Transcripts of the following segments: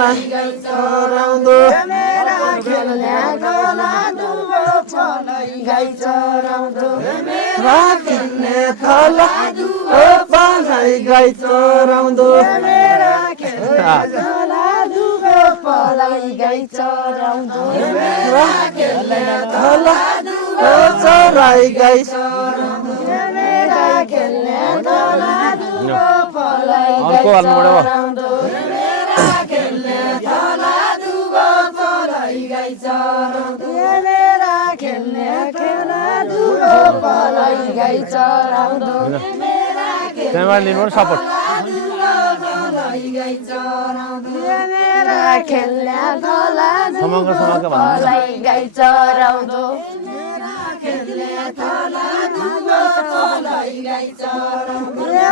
गाई चराउँदो मेरा खेल्ने थला दुबो पलाई गाई चराउँदो मेरा खेल्ने थला दुबो पलाई गाई चराउँदो मेरा खेल्ने थला दुबो पलाई गाई चराउँदो मेरा खेल्ने थला दुबो चराई गाई चराउँदो मेरा खेल्ने थला दुबो पलाई गाई चराउँदो मेरा खेल्ने थला दुबो पलाई गाई चराउँदो मेरा खेल्ने थला दुबो पलाई गाई चराउँदो मेरा लिनु सपोर्ट मेरा खेल्ने थला दुबो पलाई गाई चराउँदो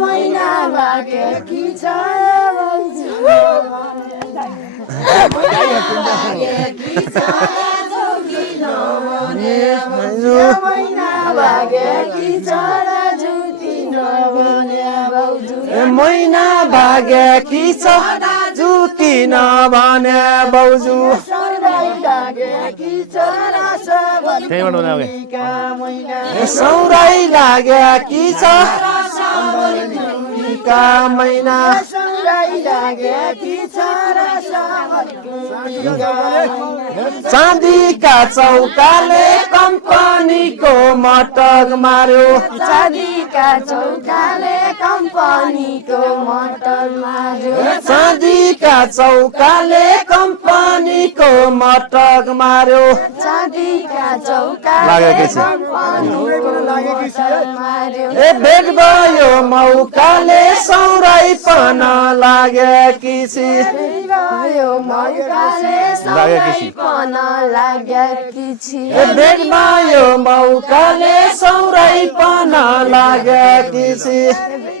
मैना भागे कि छ मैना भागे कि चरा जुती नभने बाउजू मैना भागे कि छ जुती नभने बाउजू लागे कि चरा सबैका मैना सौराई लागे कि छ का मैना सौराई लागे कि चरा चाँदीका चौकाले कम्पनीको मटक मार्यो चाँदीका चौकाले कम्पनीको मटर मार्यो चाँदीका चौकाले कम्पनीको मटक मार्यो चाँदीका चौकाले कम्पनीको मटर मार्यो ए भेट भयो मौकाले सौराई पन लागेकी छि भयो मौकाले सौराई पन लागेकी छि ए भेट भयो मौकाले सौराई पन लागेकी छि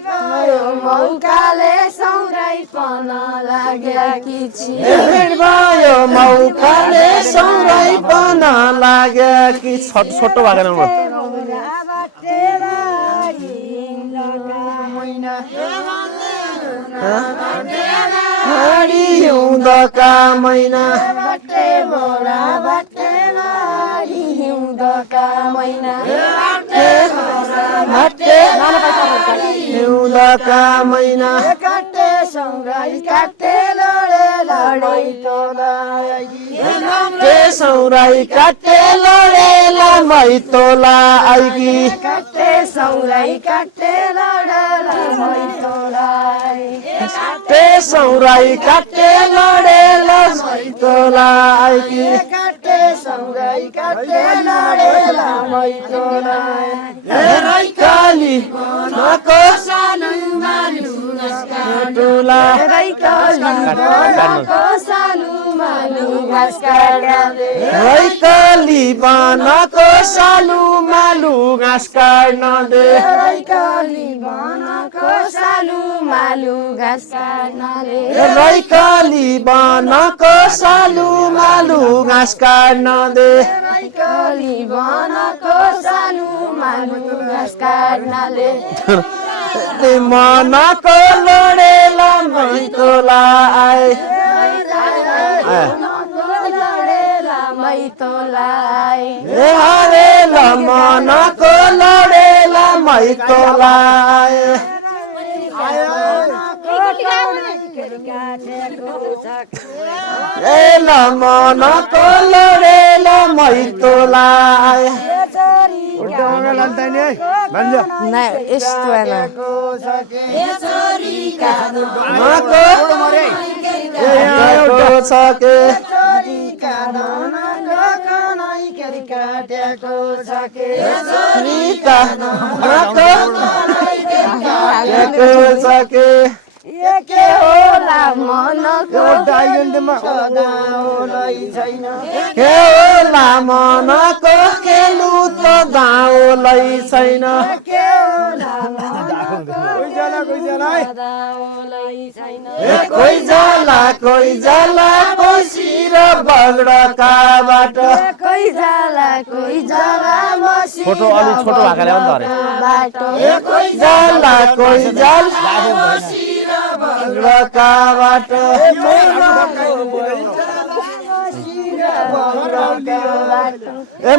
भयो मौकाले सौराई पन लागेकी छि ए भेट भयो मौकाले सौराई पन लागेकी छोटो भागेन हरी हिउँदका मैना बाटे मोरा बाटे मारी हिउँदका मैना हिउँदका मैना काटे सौराई काटे लडे लडै तोलाई काटे सौराई काटे लडेला मैतोला आइकी काटे सौराई काटे लडे लडै तोलाई काटे सौराई काटे लडेला मैतोला आइकी काटे सौराई काटे लडेला मैतोलाई हेराई काली नको सानो मालु टोला रैकाली सालु मालु घाँस काट्ने रैकाली बानको सालु मालु घाँस काट्न दे रैकाली बानको सालु मालु घाँस काट्नाले रैकाली बानको सालु मालु घाँस काट्न दे रैकाली बानको सालु मालु घाँस काट्नाले मनको लडेला मैतोला आए मैतोलाई ए हरेला मनको लडेला मैतोला आए ए मनको लडेला मैतोला आए के होला मनको के होला मनको खेलु त दाउलै छैन कोही जाला कोसी र बगडकाबाट कोही जाला मसी फोटो अलि छोटो भएकोले हो नि त अरे कोही जाला बगडकाबाट ए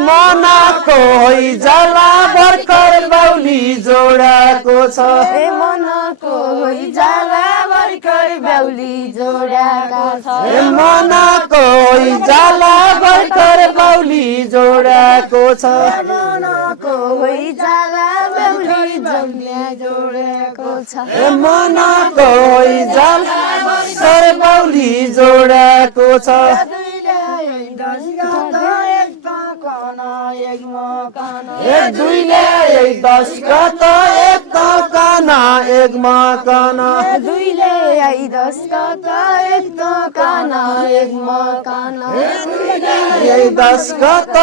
मनको हैजाला भर्खर बाउली जोडाको छ ए मनको हैजाला भर्खर बाउली जोडाको छ ए मनको हैजाला भर्खर बाउली जोडाको छ मनको हैजाला बाउली जोडाको छ ए मनको हैजाला भर्खर बाउली जोडाको छ ए दुईले 10 गत एक काना एक मकाना दुईले 10 गत एक काना एक मकाना 10 गत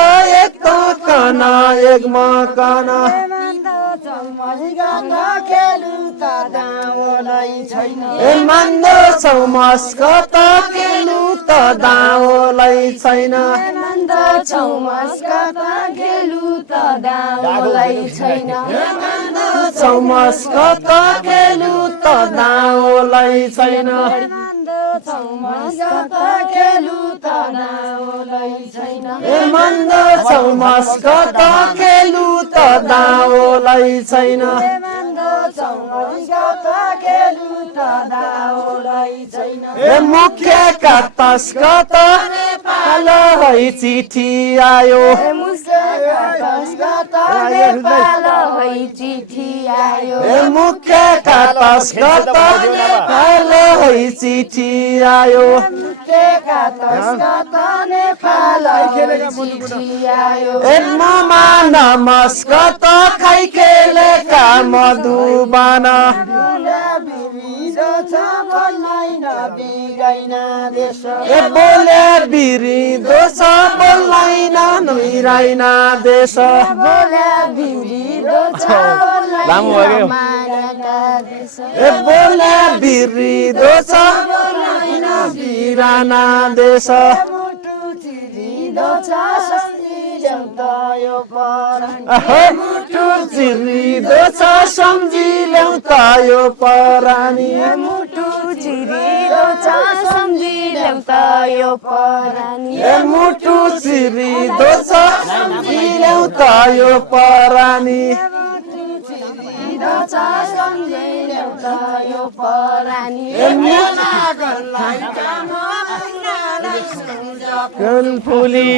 एक काना एक मकाना ए मान्दो छौ मस्को त केलु त दाउलाई छैन छौ मस्का त गेलु त दाउलाई छैन छौ मस्को त केलु त दाउलाई छैन छौ मस्का त गेलु त दाउलाई छैन ए मान्दो छौ मस्को त केलु त दाउलाई छैन छौ मस्का त गेलु त दाउलाई छैन ए मुख्यका तस्कत नेपाल है चिठी आयो नेपाल है चिठी आयो ए मुख्यका तस्कत नेपाल है चिठी आयो नेपाल चिठी आयो ए मामा नमस्कत खाइ खेलेका मधुबन ए बोले बिरिदो छ बोल्दैन नुइराइन देश बोले बिरिदो छ लामो भयो ए बोले बिरिदो छ बोल्दैन बिराना देश मुटु चिरिदो छ सम्झी ल्याउ त यो परानी मुटु चिरिदो छ सम्झी ल्याउ त यो परानी ए मुटु चिरिदो छ सम्झी ल्याउ त यो परानी फुली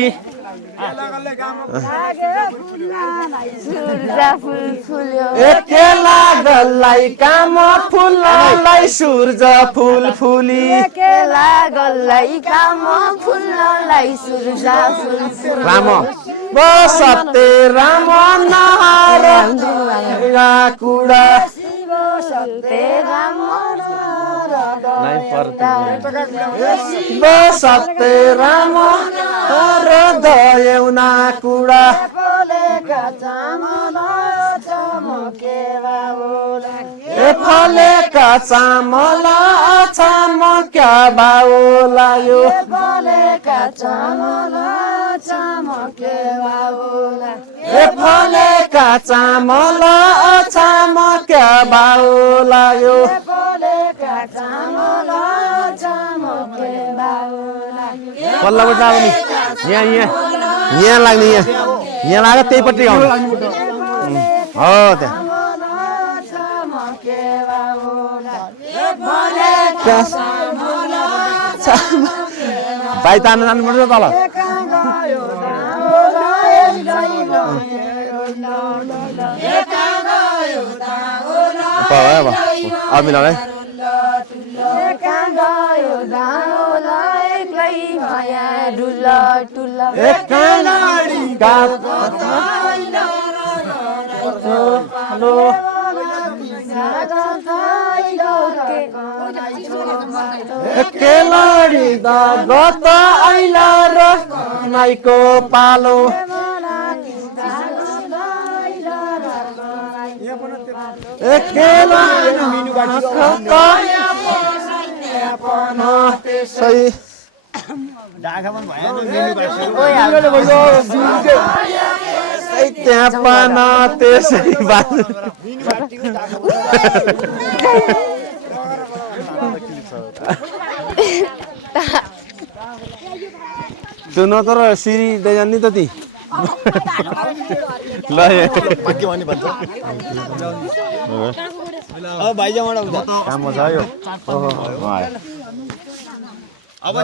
एकेला गल्लाई काम फुल्नलाई सूर्य फुल फुली एकेला गल्लाई काम फुल्नलाई सूर्य फुल राम बसते राम नहार कुडा सत्य राम बसते राम हृदयौना कुडा ए फलेका चामल छमक्या बाउ लाग्यो फलेका चामल चमके बाउला ए फलेका चामल छमक्या बाउ लाग्यो फलेका चामल चमके बाउला पल्लोपट्टि लाग्यो नि यहाँ लाग्ने यहाँ लाग्यो त्यहीपट्टि आउनु हो त्यहाँ भाइ तान्नु जानुपर्छ तल अब मिलाउनु है केलाडी दा गत आइला र नाइको पालो सही त्यहाँ पाना त्यसै tu no torre siri de yanni tati ल के भन्ने भन्छ अब भाइजाबाट काम छ यो अब